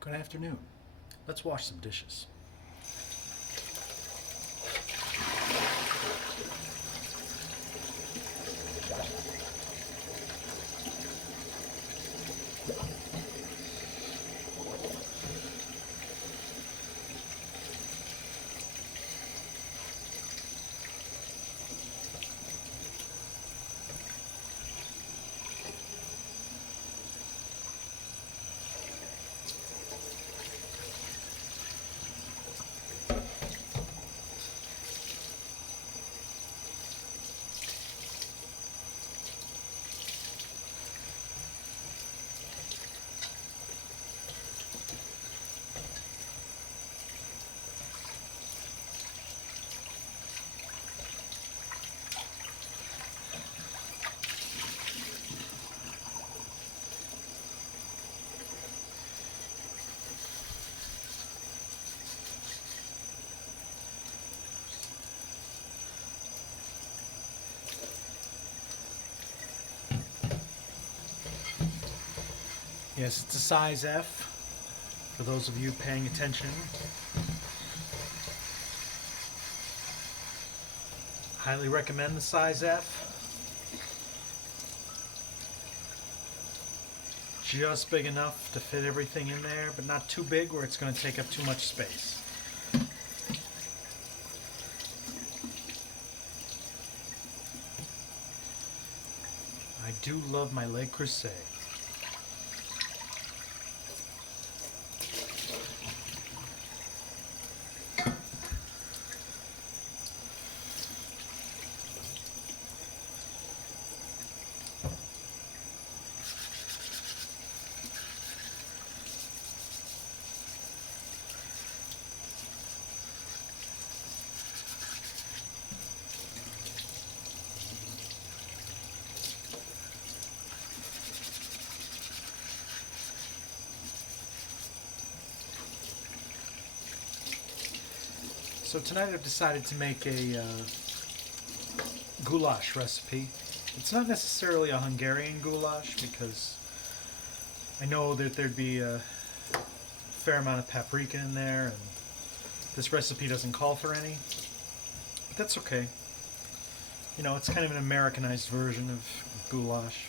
Good afternoon. Let's wash some dishes. Yes, it's a size F, for those of you paying attention. Highly recommend the size F. Just big enough to fit everything in there, but not too big where it's going to take up too much space. I do love my Le Creuset. So tonight I've decided to make a goulash recipe. It's not necessarily a Hungarian goulash because I know that there'd be a fair amount of paprika in there, and this recipe doesn't call for any. But that's okay. You know, it's kind of an Americanized version of goulash.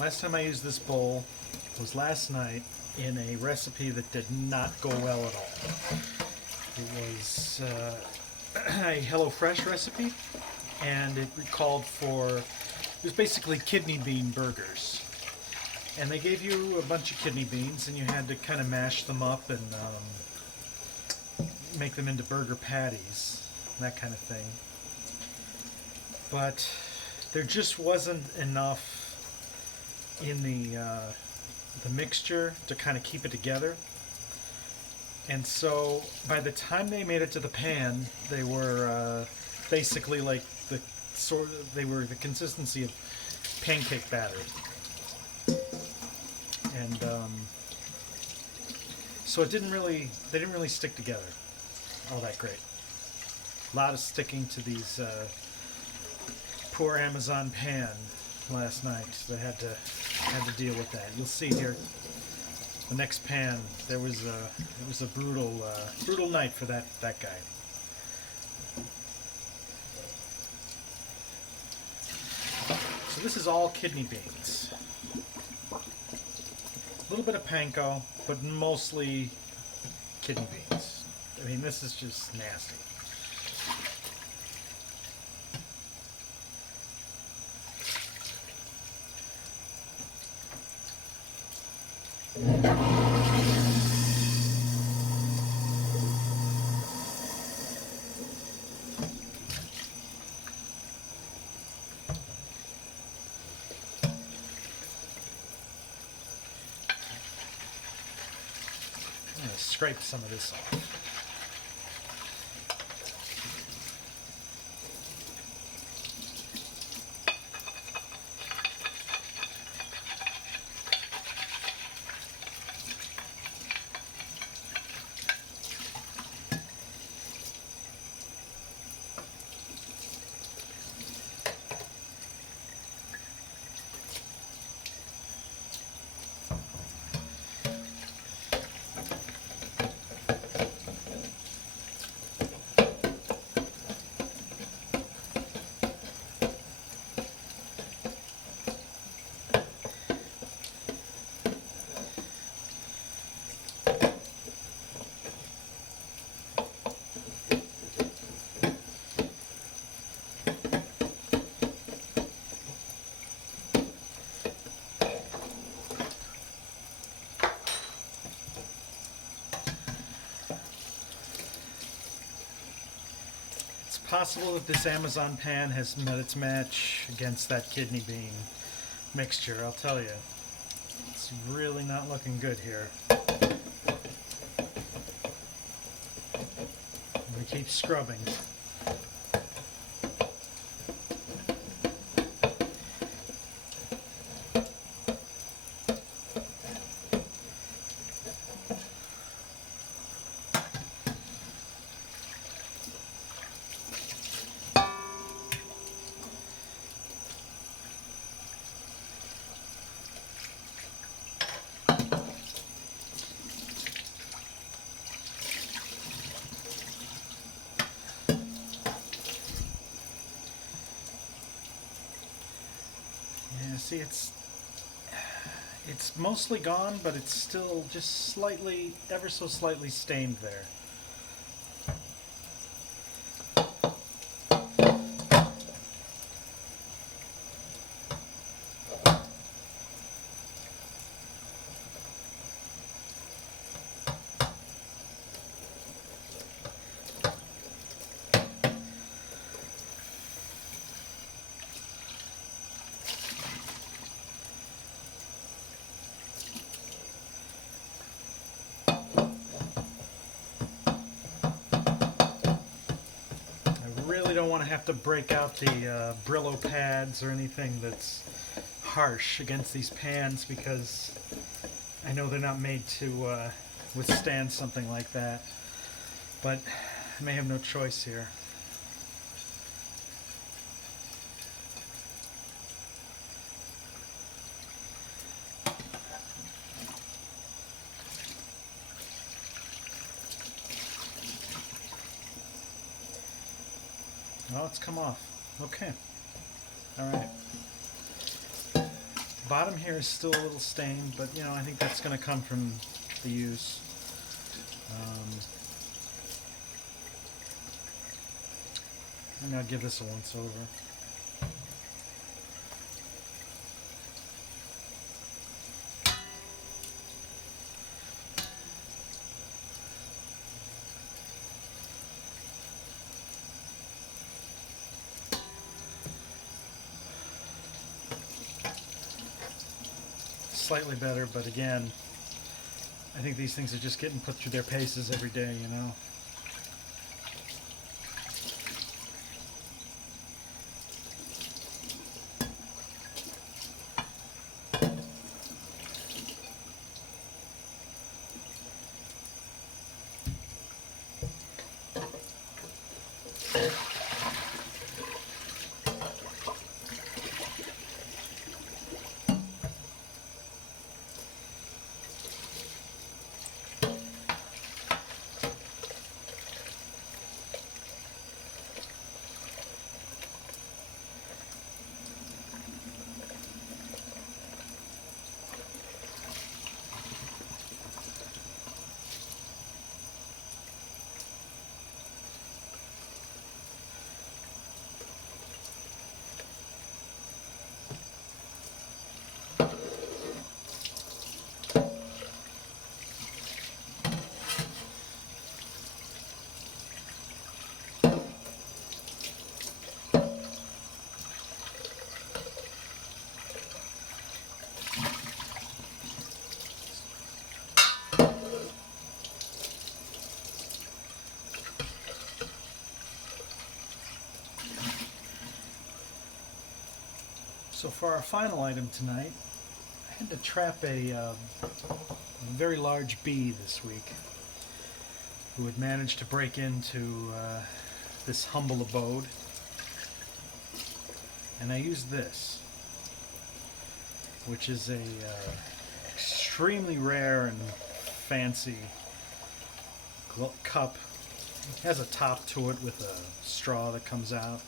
Last time I used this bowl was last night in a recipe that did not go well at all. It was a HelloFresh recipe, and it called for, it was basically kidney bean burgers. And they gave you a bunch of kidney beans, and you had to kind of mash them up and make them into burger patties, that kind of thing. But there just wasn't enough in the mixture to kind of keep it together. And so by the time they made it to the pan, they were basically like they were the consistency of pancake batter. And so they didn't really stick together all that great. A lot of sticking to these poor Amazon pan last night. They had to deal with that. You'll see here the next pan. It was a brutal night for that guy. So this is all kidney beans. A little bit of panko, but mostly kidney beans. I mean, this is just nasty. I'm going to scrape some of this off. Possible that this Amazon pan has met its match against that kidney bean mixture. I'll tell you, it's really not looking good here. I'm going to keep scrubbing. See, it's mostly gone, but it's still just slightly, ever so slightly stained there. Don't want to have to break out the Brillo pads or anything that's harsh against these pans, because I know they're not made to withstand something like that, but I may have no choice here. Well, it's come off. Okay. Alright. Bottom here is still a little stained, but you know, I think that's going to come from the use. And I'll give this a once over. Slightly better, but again, I think these things are just getting put through their paces every day, you know. So for our final item tonight, I had to trap a very large bee this week who had managed to break into this humble abode. And I used this, which is a extremely rare and fancy cup. It has a top to it with a straw that comes out,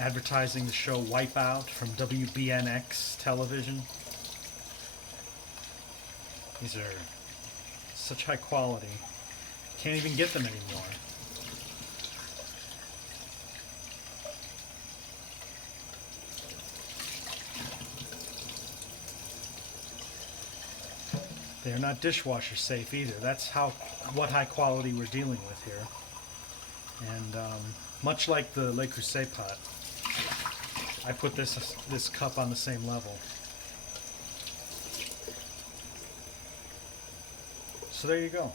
advertising the show Wipeout from WBNX television. These are such high quality, can't even get them anymore. They're not dishwasher safe either. That's what high quality we're dealing with here. And much like the Le Creuset pot, I put this cup on the same level. So there you go.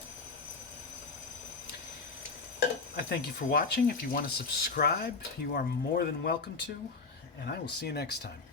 I thank you for watching. If you want to subscribe, you are more than welcome to, and I will see you next time.